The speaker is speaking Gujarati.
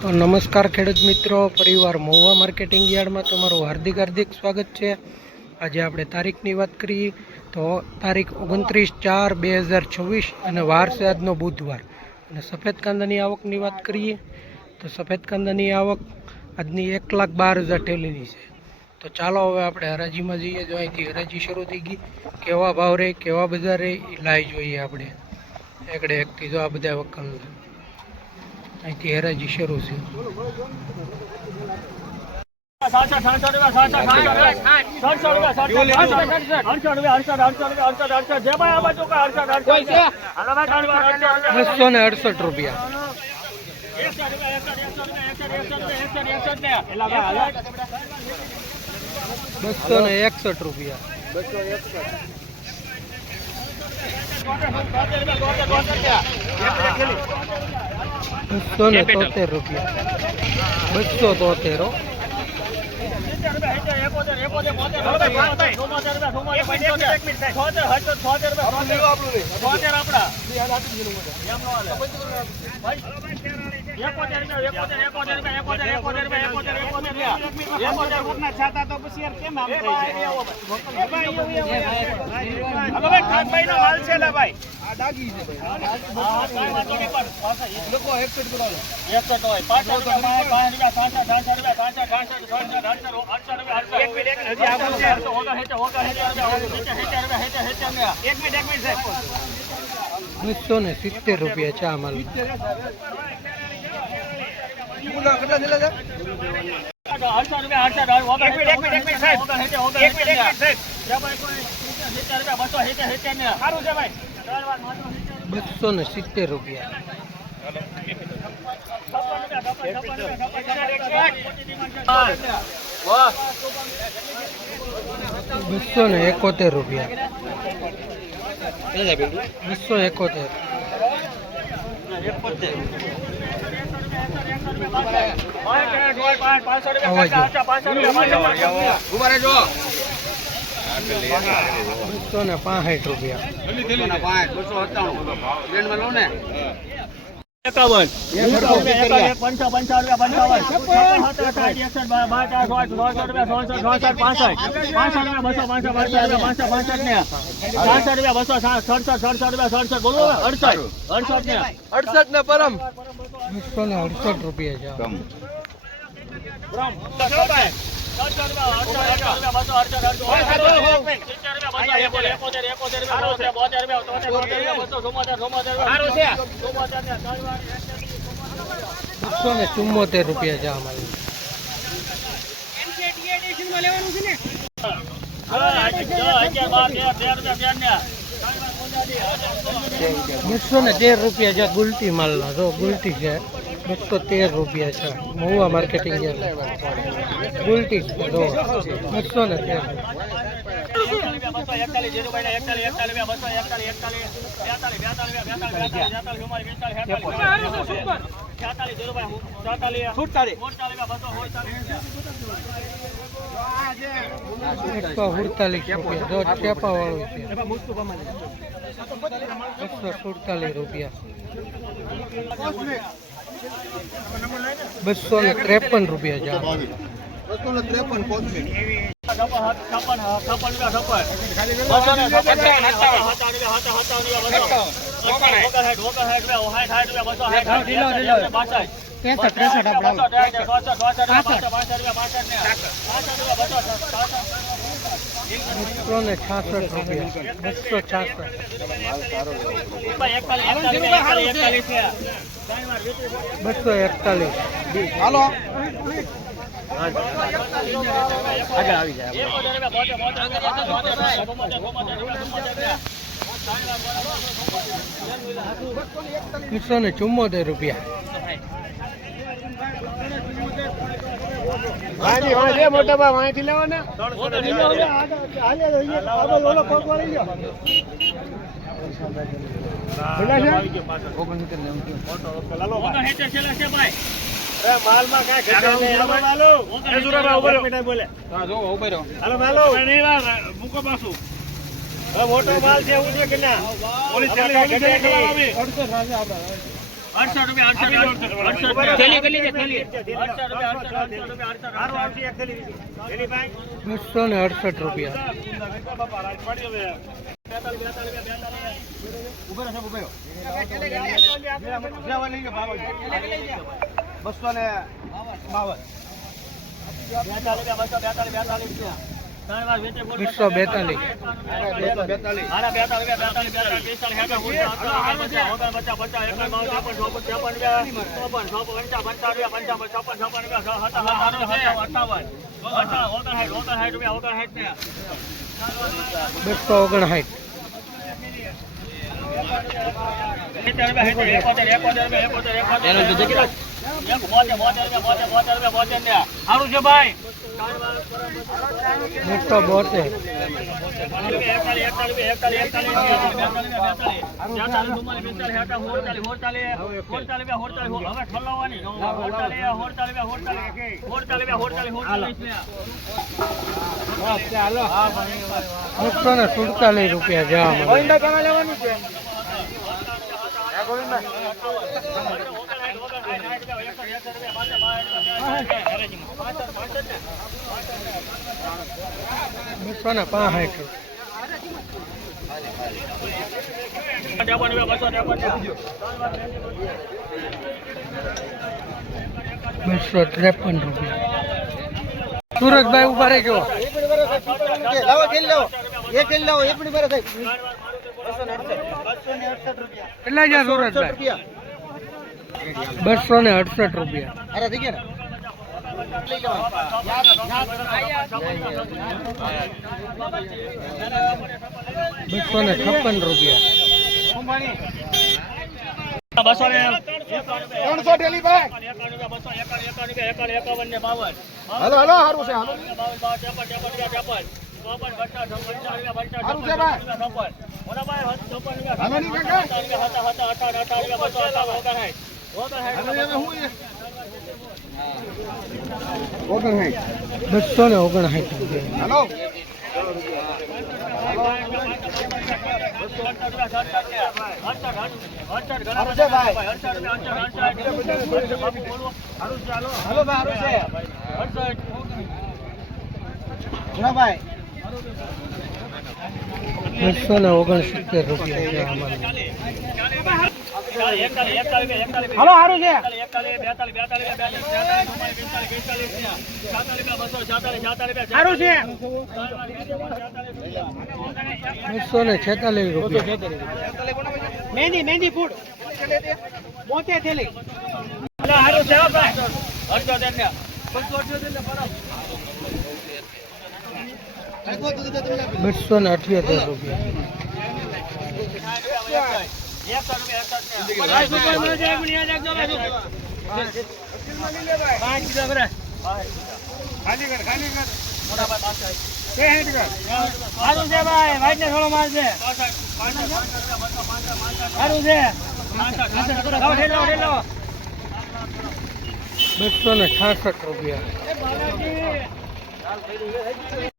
તો નમસ્કાર ખેડૂત મિત્રો, પરિવાર મહુવા માર્કેટિંગ યાર્ડમાં તમારું હાર્દિક સ્વાગત છે। આજે આપણે તારીખની વાત કરીએ તો તારીખ 29/4/2026 અને વાર છે આજનો બુધવાર। અને સફેદ કાંદાની આવકની વાત કરીએ તો સફેદ કાંદાની આવક આજની 1,12,000 ઠેલીની છે। તો ચાલો હવે આપણે હરાજીમાં જઈએ। જો અહીંથી હરાજી શરૂ થઈ ગઈ, કેવા ભાવ રહે, કેવા બજાર રહે એ લાઈ જોઈએ આપણે એકડે એકથી। જો આ બધા વકલ અહીંથી હરાજી શરૂ છે। ₹268 ₹261 ₹273 ₹270 ચા માલ। ₹270 ₹274 ચા માલ। ₹213 છે ગુલટી માલના। જો ગુલટી છે ₹213 છે મહુવા માર્કેટિંગ ગુલટી છે। જો 213 ₹148 જો ચેપા વાળું છે। ₹147 ₹253 છે। હાલો ₹174 મોટા ભાઈ અહીંથી લેવો ને મોટો માલ છે ₹268. સારું છે ભાઈ. 147 રૂપિયા જવા ₹253. સુરજભાઈ ઉભા રહે કેવો કેટલા ગયા સુરજભાઈ? ₹268. હાલો સારું છે. સારું છે. ₹246. મહેંદી ફૂડ 72 થેલી. સારું છે ભાઈ. સારું છે ભાઈ. વાઈટ ને થોડો માલ છે. સારું છે. ₹266.